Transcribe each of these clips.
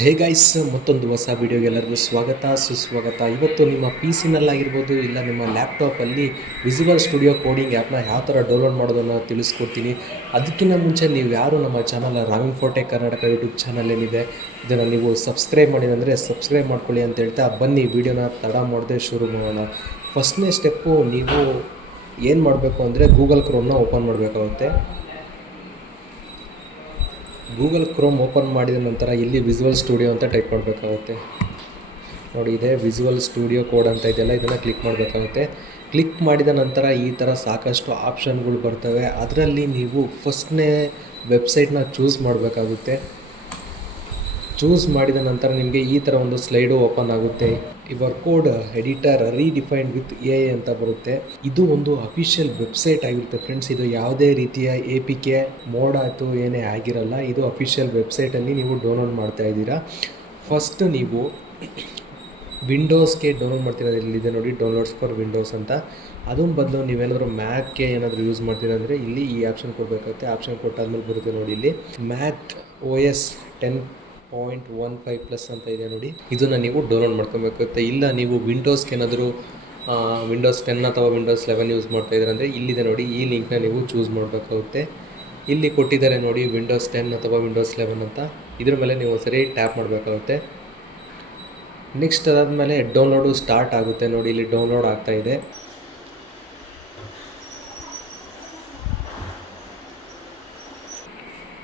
Hey guys, ಮತ್ತೊಂದು ಹೊಸ ವೀಡಿಯೋಗೆ ಎಲ್ಲರಿಗೂ ಸ್ವಾಗತ ಸುಸ್ವಾಗತ. ಇವತ್ತು ನಿಮ್ಮ ಪಿ ಸಿನಲ್ಲಾಗಿರ್ಬೋದು ಇಲ್ಲ ನಿಮ್ಮ ಲ್ಯಾಪ್ಟಾಪಲ್ಲಿ ವಿಸುವಲ್ ಸ್ಟುಡಿಯೋ ಕೋಡಿಂಗ್ ಆ್ಯಪ್ನ ಯಾವ ಥರ ಡೌನ್ಲೋಡ್ ಮಾಡೋದನ್ನು ತಿಳಿಸ್ಕೊಡ್ತೀನಿ. ಅದಕ್ಕಿಂತ ಮುಂಚೆ ನೀವು ಯಾರು ನಮ್ಮ ಚಾನಲ್ ರಾವಿಂಗ್ ಫೋಟೆಕ್ ಕರ್ನಾಟಕ ಯೂಟ್ಯೂಬ್ ಚಾನಲ್ ಏನಿದೆ ಇದನ್ನು ನೀವು ಸಬ್ಸ್ಕ್ರೈಬ್ ಮಾಡಿದಂದರೆ ಸಬ್ಸ್ಕ್ರೈಬ್ ಮಾಡ್ಕೊಳ್ಳಿ ಅಂತ ಹೇಳ್ತಾ ಬನ್ನಿ ವೀಡಿಯೋನ ತಡ ಮಾಡದೆ ಶುರು ಮಾಡೋಣ. ಫಸ್ಟ್ನೇ ಸ್ಟೆಪ್ಪು ನೀವು ಏನು ಮಾಡಬೇಕು ಅಂದರೆ ಗೂಗಲ್ ಕ್ರೋಮ್ನ ಓಪನ್ ಮಾಡಬೇಕಾಗುತ್ತೆ. ಗೂಗಲ್ ಕ್ರೋಮ್ ಓಪನ್ ಮಾಡಿದ ನಂತರ ಇಲ್ಲಿ ವಿಸುವಲ್ ಸ್ಟುಡಿಯೋ ಅಂತ ಟೈಪ್ ಮಾಡಬೇಕಾಗುತ್ತೆ. ನೋಡಿ, ಇದೆ ವಿಸುವಲ್ ಸ್ಟುಡಿಯೋ ಕೋಡ್ ಅಂತ ಇದೆಯಲ್ಲ, ಇದನ್ನು ಕ್ಲಿಕ್ ಮಾಡಬೇಕಾಗುತ್ತೆ. ಕ್ಲಿಕ್ ಮಾಡಿದ ನಂತರ ಈ ಥರ ಸಾಕಷ್ಟು ಆಪ್ಷನ್ಗಳು ಬರ್ತವೆ. ಅದರಲ್ಲಿ ನೀವು ಫಸ್ಟ್ನೇ ವೆಬ್ಸೈಟ್ನ ಚೂಸ್ ಮಾಡಬೇಕಾಗುತ್ತೆ. ಚೂಸ್ ಮಾಡಿದ ನಂತರ ನಿಮಗೆ ಈ ಥರ ಒಂದು ಸ್ಲೈಡು ಓಪನ್ ಆಗುತ್ತೆ. Your code editor redefined with a ಅಂತ ಬರುತ್ತೆ. ಇದು ಒಂದು ಅಫಿಷಿಯಲ್ ವೆಬ್ಸೈಟ್ ಆಗಿರುತ್ತೆ ಫ್ರೆಂಡ್ಸ್. ಇದು ಯಾವುದೇ ರೀತಿಯ APK ಮೋಡ್ ಆಯಿತು ಏನೇ ಆಗಿರಲ್ಲ. ಇದು ಅಫಿಷಿಯಲ್ ವೆಬ್ಸೈಟಲ್ಲಿ ನೀವು ಡೌನ್ಲೋಡ್ ಮಾಡ್ತಾ ಇದ್ದೀರಾ. ಫಸ್ಟ್ ನೀವು ವಿಂಡೋಸ್ಗೆ ಡೌನ್ಲೋಡ್ ಮಾಡ್ತೀರಾ, ಇಲ್ಲಿದೆ ನೋಡಿ ಡೌನ್ಲೋಡ್ಸ್ ಫಾರ್ ವಿಂಡೋಸ್ ಅಂತ. ಅದನ್ನು ಬದಲು ನೀವೇನಾದರೂ ಮ್ಯಾಕ್ಗೆ ಏನಾದರೂ ಯೂಸ್ ಮಾಡ್ತೀರಾ ಅಂದರೆ ಇಲ್ಲಿ ಈ ಆಪ್ಷನ್ ಕೊಡಬೇಕಾಗುತ್ತೆ. ಆಪ್ಷನ್ ಕೊಟ್ಟಾದ್ಮೇಲೆ ಬರುತ್ತೆ ನೋಡಿ, ಇಲ್ಲಿ ಮ್ಯಾಕ್ OS 10.15+ ಅಂತ ಇದೆ ನೋಡಿ, ಇದನ್ನು ನೀವು ಡೌನ್ಲೋಡ್ ಮಾಡ್ಕೊಬೇಕಾಗುತ್ತೆ. ಇಲ್ಲ ನೀವು ವಿಂಡೋಸ್ಗೆ ಏನಾದರೂ ವಿಂಡೋಸ್ 10 ಅಥವಾ ವಿಂಡೋಸ್ 11 ಯೂಸ್ ಮಾಡ್ತಾಯಿದ್ರೆ ಅಂದರೆ ಇಲ್ಲಿದೆ ನೋಡಿ, ಈ ಲಿಂಕ್ನ ನೀವು ಚೂಸ್ ಮಾಡಬೇಕಾಗುತ್ತೆ. ಇಲ್ಲಿ ಕೊಟ್ಟಿದ್ದಾರೆ ನೋಡಿ ವಿಂಡೋಸ್ 10 ಅಥವಾ ವಿಂಡೋಸ್ 11 ಅಂತ. ಇದ್ರ ಮೇಲೆ ನೀವು ಒಂದ್ಸರಿ ಟ್ಯಾಪ್ ಮಾಡಬೇಕಾಗುತ್ತೆ. ನೆಕ್ಸ್ಟ್ ಅದಾದಮೇಲೆ ಡೌನ್ಲೋಡು ಸ್ಟಾರ್ಟ್ ಆಗುತ್ತೆ ನೋಡಿ, ಇಲ್ಲಿ ಡೌನ್ಲೋಡ್ ಆಗ್ತಾಯಿದೆ.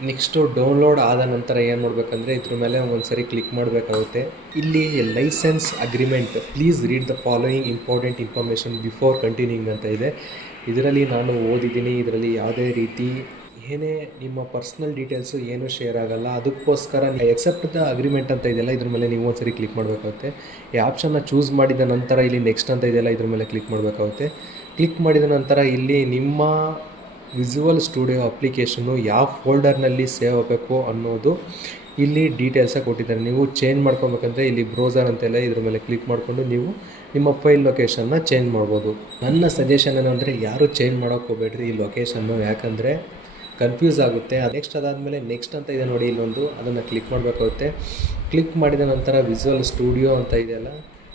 ನೆಕ್ಸ್ಟು ಡೌನ್ಲೋಡ್ ಆದ ನಂತರ ಏನು ಮಾಡಬೇಕಂದ್ರೆ ಇದ್ರ ಮೇಲೆ ಒಂದು ಸರಿ ಕ್ಲಿಕ್ ಮಾಡಬೇಕಾಗುತ್ತೆ. ಇಲ್ಲಿ licence agreement, please read the following important information before continuing ಅಂತ ಇದೆ. ಇದರಲ್ಲಿ ನಾನು ಓದಿದ್ದೀನಿ. ಇದರಲ್ಲಿ ಯಾವುದೇ ರೀತಿ ಏನೇ ನಿಮ್ಮ ಪರ್ಸ್ನಲ್ ಡೀಟೇಲ್ಸು ಏನೂ ಶೇರ್ ಆಗೋಲ್ಲ. ಅದಕ್ಕೋಸ್ಕರ ಎಕ್ಸೆಪ್ಟ್ ದ ಅಗ್ರಿಮೆಂಟ್ ಅಂತ ಇದೆಯಲ್ಲ, ಇದ್ರ ಮೇಲೆ ನೀವು ಒಂದು ಸರಿ ಕ್ಲಿಕ್ ಮಾಡಬೇಕಾಗುತ್ತೆ. ಈ ಆಪ್ಷನ್ನ ಚೂಸ್ ಮಾಡಿದ ನಂತರ ಇಲ್ಲಿ ನೆಕ್ಸ್ಟ್ ಅಂತ ಇದೆಯಲ್ಲ, ಇದ್ರ ಮೇಲೆ ಕ್ಲಿಕ್ ಮಾಡಬೇಕಾಗುತ್ತೆ. ಕ್ಲಿಕ್ ಮಾಡಿದ ನಂತರ ಇಲ್ಲಿ ನಿಮ್ಮ ವಿಸುವಲ್ ಸ್ಟುಡಿಯೋ ಅಪ್ಲಿಕೇಶನ್ನು ಯಾವ ಫೋಲ್ಡರ್ನಲ್ಲಿ ಸೇವ್ ಆಗಬೇಕು ಅನ್ನೋದು ಇಲ್ಲಿ ಡೀಟೇಲ್ಸಾಗಿ ಕೊಟ್ಟಿದ್ದಾರೆ. ನೀವು ಚೇಂಜ್ ಮಾಡ್ಕೊಬೇಕಂದ್ರೆ ಇಲ್ಲಿ ಬ್ರೌಸರ್ ಅಂತೆಲ್ಲ ಇದ್ರ ಮೇಲೆ ಕ್ಲಿಕ್ ಮಾಡಿಕೊಂಡು ನೀವು ನಿಮ್ಮ ಫೈಲ್ ಲೊಕೇಶನ್ನ ಚೇಂಜ್ ಮಾಡ್ಬೋದು. ನನ್ನ ಸಜೆಷನ್ ಏನಂದರೆ ಯಾರೂ ಚೇಂಜ್ ಮಾಡೋಕ್ಕೆ ಹೋಗಬೇಡ್ರಿ ಈ ಲೊಕೇಶನ್ನು, ಯಾಕಂದರೆ ಕನ್ಫ್ಯೂಸ್ ಆಗುತ್ತೆ. ನೆಕ್ಸ್ಟ್ ಅದಾದಮೇಲೆ ನೆಕ್ಸ್ಟ್ ಅಂತ ಇದೆ ನೋಡಿ ಇಲ್ಲೊಂದು, ಅದನ್ನು ಕ್ಲಿಕ್ ಮಾಡಬೇಕಾಗುತ್ತೆ. ಕ್ಲಿಕ್ ಮಾಡಿದ ನಂತರ ವಿಸುವಲ್ ಸ್ಟುಡಿಯೋ ಅಂತ ಇದೆಯಲ್ಲ,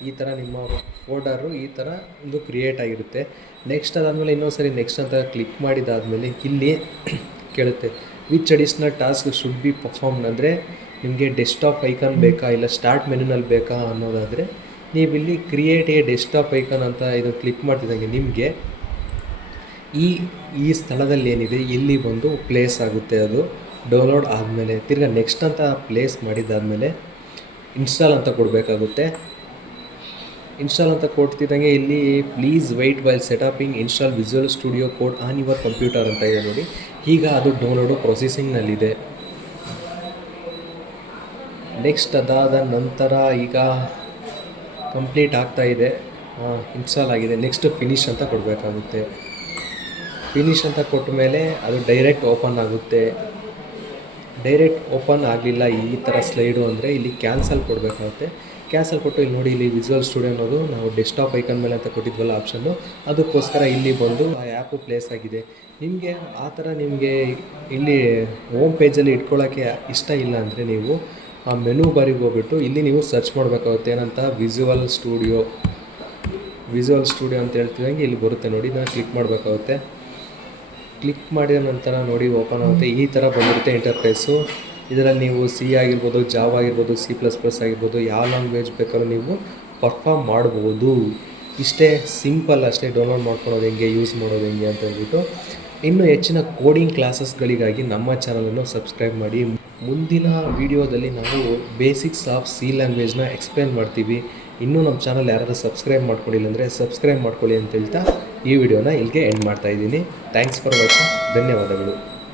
ಈ ಥರ ನಿಮ್ಮ ಫೋಲ್ಡರು ಈ ಥರ ಒಂದು ಕ್ರಿಯೇಟ್ ಆಗಿರುತ್ತೆ. ನೆಕ್ಸ್ಟ್ ಅದಾದಮೇಲೆ ಇನ್ನೊಂದು ಸರಿ ನೆಕ್ಸ್ಟ್ ಅಂತ ಕ್ಲಿಕ್ ಮಾಡಿದಾದಮೇಲೆ ಇಲ್ಲಿ ಕೇಳುತ್ತೆ which additional task should be performed. ಅಂದರೆ ನಿಮಗೆ ಡೆಸ್ಕ್ಟಾಪ್ ಐಕಾನ್ ಬೇಕಾ ಇಲ್ಲ ಸ್ಟಾರ್ಟ್ ಮೆನುನಲ್ಲಿ ಬೇಕಾ ಅನ್ನೋದಾದರೆ ನೀವಿಲ್ಲಿ ಕ್ರಿಯೇಟ್ ಎ ಡೆಸ್ಕ್ಟಾಪ್ ಐಕಾನ್ ಅಂತ ಇದು ಕ್ಲಿಕ್ ಮಾಡ್ತಿದ್ದಂಗೆ ನಿಮಗೆ ಈ ಸ್ಥಳದಲ್ಲಿ ಏನಿದೆ ಇಲ್ಲಿ ಬಂದು ಪ್ಲೇಸ್ ಆಗುತ್ತೆ. ಅದು ಡೌನ್ಲೋಡ್ ಆದಮೇಲೆ ತಿರ್ಗಾ ನೆಕ್ಸ್ಟ್ ಅಂತ ಪ್ಲೇಸ್ ಮಾಡಿದ್ದಾದಮೇಲೆ ಇನ್ಸ್ಟಾಲ್ ಅಂತ ಕೊಡಬೇಕಾಗುತ್ತೆ. ಇನ್ಸ್ಟಾಲ್ ಅಂತ ಕೊಡ್ತಿದ್ದಂಗೆ ಇಲ್ಲಿ please wait while setting up install Visual Studio Code on your computer ಅಂತ ಇದೆ ನೋಡಿ. ಈಗ ಅದು ಡೌನ್ಲೋಡು ಪ್ರೊಸೆಸಿಂಗ್ನಲ್ಲಿದೆ. ನೆಕ್ಸ್ಟ್ ಅದಾದ ನಂತರ ಈಗ ಕಂಪ್ಲೀಟ್ ಆಗ್ತಾಯಿದೆ, ಇನ್ಸ್ಟಾಲ್ ಆಗಿದೆ. ನೆಕ್ಸ್ಟ್ ಫಿನಿಶ್ ಅಂತ ಕೊಡಬೇಕಾಗುತ್ತೆ. ಫಿನಿಶ್ ಅಂತ ಕೊಟ್ಟ ಮೇಲೆ ಅದು ಡೈರೆಕ್ಟ್ ಓಪನ್ ಆಗುತ್ತೆ. ಡೈರೆಕ್ಟ್ ಓಪನ್ ಆಗಲಿಲ್ಲ ಈ ಥರ ಸ್ಲೈಡು ಅಂದರೆ ಇಲ್ಲಿ ಕ್ಯಾನ್ಸಲ್ ಕೊಡಬೇಕಾಗುತ್ತೆ. ಕ್ಯಾನ್ಸಲ್ ಕೊಟ್ಟು ಇಲ್ಲಿ ನೋಡಿ, ಇಲ್ಲಿ ವಿಸುವಲ್ ಸ್ಟುಡಿಯೋ ಅನ್ನೋದು ನಾವು ಡೆಸ್ಕ್ಟಾಪ್ ಐಕಾನ್ ಮೇಲೆ ಅಂತ ಕೊಟ್ಟಿದ್ವಲ್ಲ ಆಪ್ಷನ್ನು, ಅದಕ್ಕೋಸ್ಕರ ಇಲ್ಲಿ ಬಂದು ಆ ಆ್ಯಪು ಪ್ಲೇಸ್ ಆಗಿದೆ. ನಿಮಗೆ ಆ ಥರ ನಿಮಗೆ ಇಲ್ಲಿ ಹೋಮ್ ಪೇಜಲ್ಲಿ ಇಟ್ಕೊಳ್ಳೋಕ್ಕೆ ಇಷ್ಟ ಇಲ್ಲ ಅಂದರೆ ನೀವು ಆ ಮೆನು ಬಾರಿಗೆ ಹೋಗ್ಬಿಟ್ಟು ಇಲ್ಲಿ ನೀವು ಸರ್ಚ್ ಮಾಡಬೇಕಾಗುತ್ತೆ. ಏನಂತ ವಿಸುವಲ್ ಸ್ಟುಡಿಯೋ ಅಂತ ಹೇಳ್ತಿದ್ದಂಗೆ ಇಲ್ಲಿ ಬರುತ್ತೆ ನೋಡಿ, ಇದನ್ನು ಕ್ಲಿಕ್ ಮಾಡಬೇಕಾಗುತ್ತೆ. ಕ್ಲಿಕ್ ಮಾಡಿದ ನಂತರ ನೋಡಿ ಓಪನ್ ಆಗುತ್ತೆ. ಈ ಥರ ಬಂದಿರುತ್ತೆ ಇಂಟರ್ಫೇಸು. ಇದರಲ್ಲಿ ನೀವು C ಆಗಿರ್ಬೋದು, ಜಾವಾ ಆಗಿರ್ಬೋದು, C++ ಆಗಿರ್ಬೋದು, ಯಾವ ಲ್ಯಾಂಗ್ವೇಜ್ ಬೇಕಾದ್ರೂ ನೀವು ಪರ್ಫಾರ್ಮ್ ಮಾಡ್ಬೋದು. ಇಷ್ಟೇ ಸಿಂಪಲ್, ಅಷ್ಟೇ ಡೌನ್ಲೋಡ್ ಮಾಡ್ಕೊಳೋದು ಹೆಂಗೆ, ಯೂಸ್ ಮಾಡೋದು ಹೆಂಗೆ ಅಂತ ಹೇಳ್ಬಿಟ್ಟು. ಇನ್ನೂ ಹೆಚ್ಚಿನ ಕೋಡಿಂಗ್ ಕ್ಲಾಸಸ್ಗಳಿಗಾಗಿ ನಮ್ಮ ಚಾನಲನ್ನು ಸಬ್ಸ್ಕ್ರೈಬ್ ಮಾಡಿ. ಮುಂದಿನ ವೀಡಿಯೋದಲ್ಲಿ ನಾವು ಬೇಸಿಕ್ಸ್ ಆಫ್ C ಲ್ಯಾಂಗ್ವೇಜ್ನ ಎಕ್ಸ್ಪ್ಲೇನ್ ಮಾಡ್ತೀವಿ. ಇನ್ನೂ ನಮ್ಮ ಚಾನಲ್ ಯಾರಾದರೂ ಸಬ್ಸ್ಕ್ರೈಬ್ ಮಾಡ್ಕೊಂಡಿಲ್ಲ ಅಂದರೆ ಸಬ್ಸ್ಕ್ರೈಬ್ ಮಾಡ್ಕೊಳ್ಳಿ ಅಂತ ಹೇಳ್ತಾ ಈ ವಿಡಿಯೋನ ಇಲ್ಲಿಗೆ ಎಂಡ್ ಮಾಡ್ತಾಯಿದ್ದೀನಿ. Thanks for watching. ಧನ್ಯವಾದಗಳು.